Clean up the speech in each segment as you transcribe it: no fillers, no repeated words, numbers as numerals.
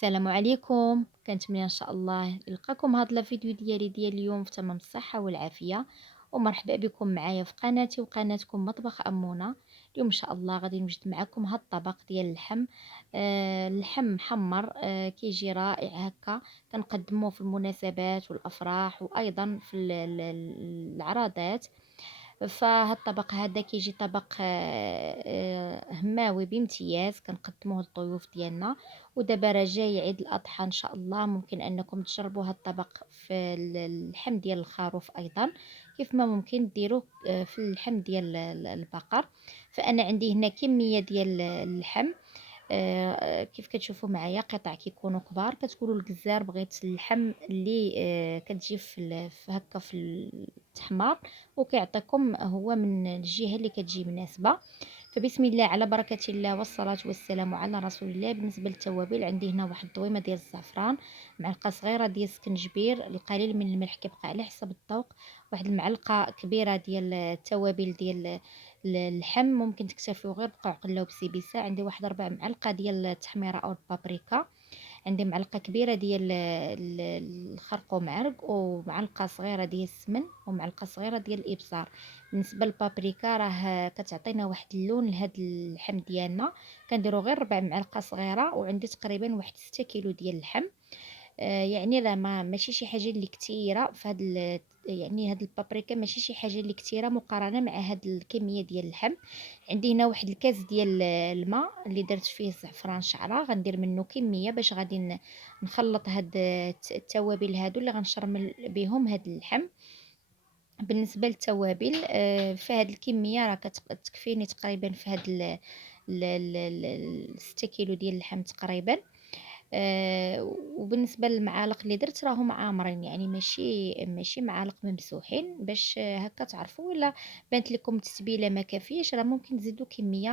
السلام عليكم، كنتمنى ان شاء الله نلقاكم هاد الفيديو ديال اليوم في تمام الصحه والعافيه. ومرحبا بكم معايا في قناتي وقناتكم مطبخ امونه. اليوم ان شاء الله غادي نوجد معكم هاد الطبق ديال اللحم. اللحم محمر، كيجي رائع هكا. كنقدموه في المناسبات والافراح وايضا في العراضات. فهاد الطبق هذا كيجي طبق هماوي بامتياز، كنقدموه للضيوف ديالنا. ودابا راه جاي عيد الأضحى إن شاء الله، ممكن أنكم تجربوا هاد الطبق في اللحم ديال الخروف أيضًا، كيف ما ممكن ديروه في اللحم ديال البقر. فأنا عندي هنا كمية ديال اللحم. كيف كتشوفوا معايا قطع كيكونوا كبار، كتقولوا الجزار بغيت اللحم اللي كتجي في هكا في التحمار، وكيعطيكم هو من الجهة اللي كتجي مناسبة. فبسم الله على بركة الله والصلاة والسلام على رسول الله. بالنسبة للتوابل عندي هنا واحد الضويمة ديال الزعفران، معلقة صغيرة ديال السكنجبير، القليل من الملح كيبقى على حسب الذوق، واحد المعلقة كبيرة ديال التوابل ديال اللحم، ممكن تكتفيو غير بقوع قله وبسيبيسه. عندي واحد 4 معالق ديال التحميره او البابريكا، عندي معلقه كبيره ديال الخرق ومعرق، ومعلقه صغيره ديال السمن، ومعلقه صغيره ديال الابزار. بالنسبه للبابريكا راه كتعطينا واحد اللون لهاد اللحم ديالنا. كنديرو غير 4 معالق صغيره، وعندي تقريبا واحد 6 كيلو ديال اللحم. يعني راه ماشي شي حاجة اللي كتيرة في هاد يعني هاد البابريكا ماشي شي حاجة اللي كتيرة مقارنة مع هاد الكمية ديال اللحم. عندي هنا واحد الكاس ديال الماء اللي درت فيه الزعفران شعرة، غندير منه كمية باش غادي نخلط هاد التوابل هادو اللي غنشرمل بهم هاد اللحم. بالنسبة للتوابل فهاد الكمية راه تكفيني تقريبا في هاد 6 كيلو ديال اللحم تقريبا. وبالنسبة للمعالق اللي درت راهم عامرين، يعني ماشي معالق ممسوحين، باش هكا تعرفوا. إلا بانت لكم التتبيلة ما كافياش راه ممكن تزيدوا كمية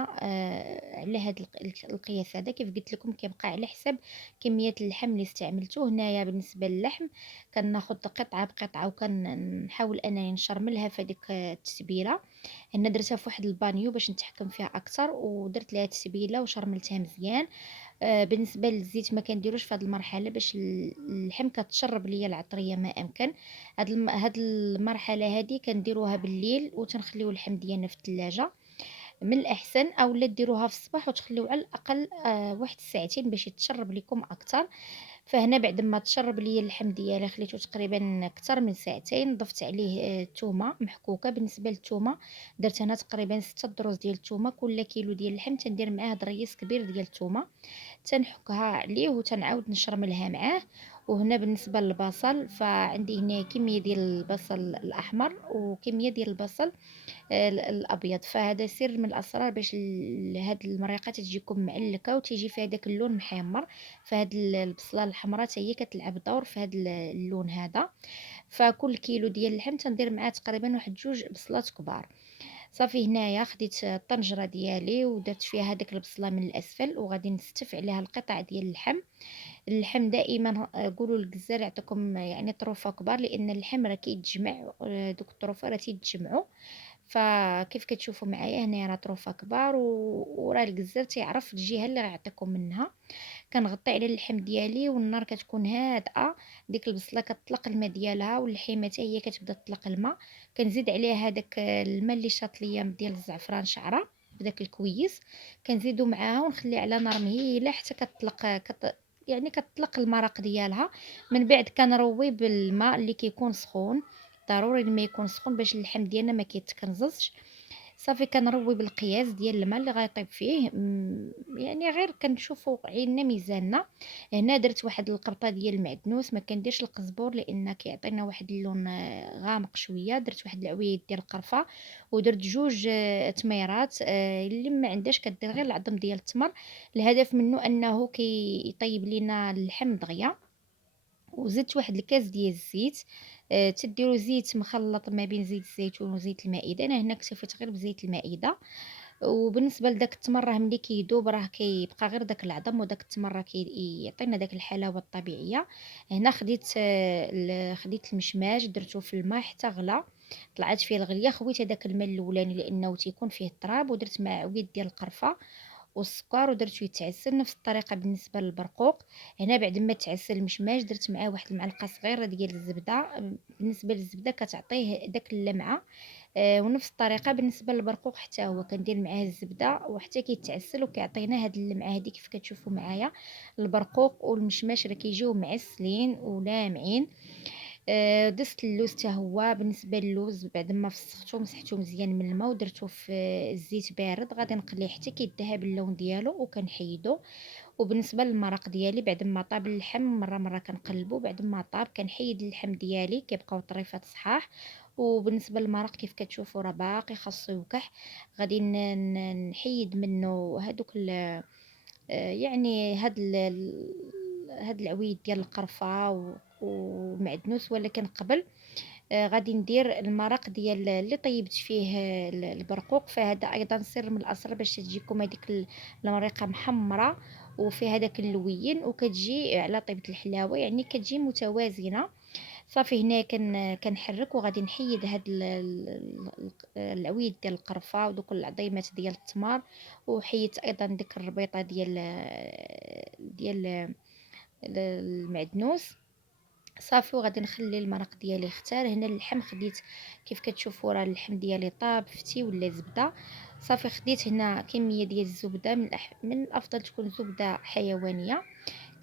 على هاد القياس هذا. كيف قلت لكم كيبقى على حساب كمية اللحم اللي استعملته. هنايا بالنسبة للحم كناخد قطعة بقطعة وكنحاول انني نشرملها في هذيك التتبيلة. هنا درتها في واحد البانيو باش نتحكم فيها اكثر، ودرت ليها تتبيله وشرملتها مزيان. بالنسبة للزيت ما كنديروش في هذه المرحلة، باش اللحم كتشرب ليا العطرية ما أمكن. هاد المرحلة هادي كنديروها بالليل وتنخليو اللحم ديالنا في الثلاجة. من الأحسن أولا ديروها في الصباح وتخليوه على الأقل واحد الساعتين باش يتشرب لكم أكتر. فهنا بعد ما تشرب ليا اللحم ديالي خليته تقريبا أكتر من ساعتين، ضفت عليه تومة محكوكة. بالنسبة للتومة درت هنا تقريبا 6 دروز ديال التومة، كل كيلو ديال اللحم تندير معاه ضريس كبير ديال التومة، تنحكها عليه وتنعاود نشرملها معاه. وهنا بالنسبة للبصل فعندي هنا كمية ديال البصل الأحمر وكمية ديال البصل الأبيض. فهذا سر من الأسرار باش هاد المريقة تجيكم معلكة وتيجي فيها داك اللون محمر. فهاد البصلة الحمراء حتى هي كتلعب دور في هاد اللون هذا. فكل كيلو ديال اللحم تندير معاه تقريبا واحد 2 بصلات كبار. صافي هنايا خديت الطنجرة ديالي ودرت فيها هذيك البصلة من الأسفل، وغادي نستف عليها القطع ديال اللحم. اللحم دائما قولوا للجزار يعطيكم يعني طروفة كبار، لأن اللحم راه كيتجمع، دوك الطروفة راه تيتجمعوا. فكيف كتشوفوا معايا هنايا راه طروفة كبار، وراه الجزار تيعرف الجهة اللي غيعطيكم منها. كنغطي على اللحم ديالي والنار كتكون هادئه. ديك البصله كتطلق الماء ديالها واللحيمه حتى هي كتبدا تطلق الماء. كنزيد عليها هذاك الماء اللي شاط ليا ديال الزعفران شعره بداك الكويس، كنزيدو معاها ونخليه على نار مهيله حتى يعني كتطلق المرق ديالها. من بعد كنروي بالماء اللي كيكون سخون، ضروري الماء يكون سخون باش اللحم ديالنا ما كيتكنززش. صافي كنروي بالقياس ديال الماء اللي غيطيب فيه، يعني غير كنشوفوا عيننا ميزاننا. هنا درت واحد القبطه ديال المعدنوس، ما كنديرش القزبور لان كيعطينا واحد اللون غامق شويه. درت واحد العويد ديال القرفه، ودرت 2 تميرات. اللي ما عندهاش كدير غير العظم ديال التمر. الهدف منه انه كيطيب لينا اللحم دغيا. وزدت واحد الكاس ديال الزيت. تديروا زيت مخلط ما بين زيت الزيتون وزيت المائده، انا هنا اكتفيت غير بزيت المائده. وبالنسبه لداك التمر راه ملي كيدوب راه كيبقى غير داك العظم، وداك التمر راه كيعطينا داك الحلاوه الطبيعيه. هنا خديت المشماش درته في الماء حتى غلا، طلعت فيه الغليه، خويت هذاك الماء الاولاني لانه تيكون فيه التراب، ودرت مع عويد ديال القرفه والسكر ودرتو يتعسل. نفس الطريقه بالنسبه للبرقوق، هنا بعد ما تعسل المشماش درت معاه واحد المعلقه صغيره ديال الزبده. بالنسبه للزبده كتعطيه داك اللمعه. ونفس الطريقه بالنسبه للبرقوق حتى هو كندير معاه الزبده وحتى كيتعسل وكيعطينا هاد اللمعه هادي كيف كتشوفوا معايا. البرقوق والمشماش راه كيجيو معسلين ولامعين. دزت اللوز حتى هو. بالنسبه للوز بعد ما فسختو مسحتو مزيان من الماء ودرتو في الزيت بارد، غادي نقليه حتى كيذهب اللون ديالو وكنحيدو. وبالنسبه للمرق ديالي بعد ما طاب اللحم مره كنقلبو، بعد ما طاب كنحيد اللحم ديالي كيبقاو طريفات صحاح. وبالنسبه للمرق كيف كتشوفوا راه باقي خاصو يوكح. غادي نحيد منه هادوك يعني هاد العويد ديال القرفه والمعدنوس. ولكن قبل غادي ندير المرق ديال اللي طيبت فيه البرقوق. فهذا ايضا سر من الاسرار باش تجيكم هذيك المريقه محمره وفيها داك اللوين وكتجي على طيبه الحلاوه، يعني كتجي متوازنه. صافي هنا كنحرك وغادي نحيد هاد العويد ديال القرفه ودوك العظيمات ديال التمر. وحيدت ايضا ديك الربيطه ديال المعدنوس. صافي وغادي نخلي المرق ديالي يختار. هنا اللحم خديت كيف كتشوفوا راه اللحم ديالي طاب فتي ولا زبده. صافي خديت هنا كميه ديال الزبده، من الافضل تكون زبده حيوانيه.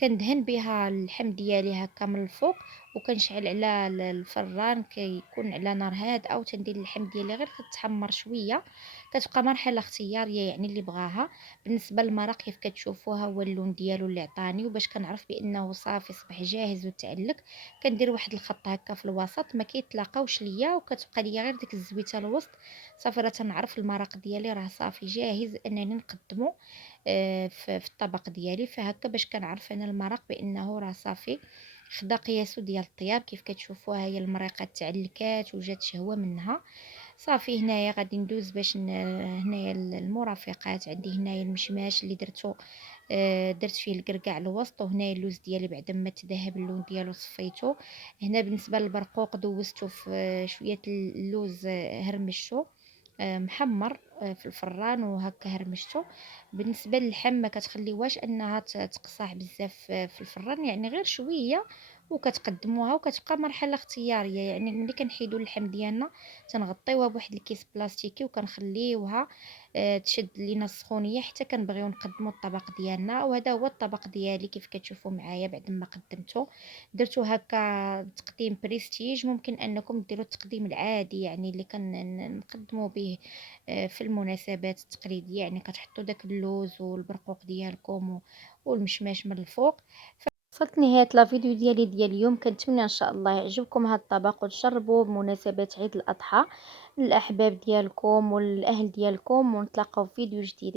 كندهن بها اللحم ديالي هكا من الفوق وكنشعل على الفران كيكون على نار هادئه، او تندير اللحم ديالي غير كتحمر شويه. كتبقى مرحله اختياريه يعني اللي بغاها. بالنسبه للمرق كيف كتشوفوها هو اللون ديالو اللي عطاني. وباش كنعرف بانه صافي صبح جاهز وتعلق كندير واحد الخط هكا في الوسط ما كيتلاقاوش ليا وكتبقى ليا غير ديك الزويته الوسط. صافي راه تنعرف المرق ديالي راه صافي جاهز انني نقدمه في الطبق ديالي. فهكا باش كنعرف انا المرق بانه راه صافي خدا قياسو ديال الطياب. كيف كتشوفوها هي المريقه تعلكات وجات شهوه منها. صافي هنايا غادي ندوز باش هنايا المرافقات عندي. هنايا المشماش اللي درتو درت فيه الكركاع الوسط. وهنايا اللوز ديالي بعد ما تذهب اللون ديالو صفيتو. هنا بالنسبه للبرقوق دوزته في شويه اللوز هرمشته محمر في الفران وهكا هرمشته. بالنسبه للحم ما كتخليوهاش انها تقصاح بزاف في الفران، يعني غير شويه وكتقدموها وكتبقى مرحله اختياريه. يعني ملي كنحيدوا اللحم ديالنا تنغطيوها بواحد الكيس بلاستيكي وكنخليوها تشد لينا السخونيه حتى كنبغيو نقدموا الطبق ديالنا. وهذا هو الطبق ديالي كيف كتشوفوا معايا بعد ما قدمته. درتو هكا تقديم بريستيج. ممكن انكم ديروا التقديم العادي يعني اللي كنقدموا به في المناسبات التقليديه، يعني كتحطوا داك اللوز والبرقوق ديالكم والمشماش من الفوق. وصلت نهاية لا فيديو ديالي ديال اليوم. كنتمنى ان شاء الله يعجبكم هذا الطبق وتجربوه بمناسبة عيد الاضحى للاحباب ديالكم والاهل ديالكم. ونتلاقاو في فيديو جديد.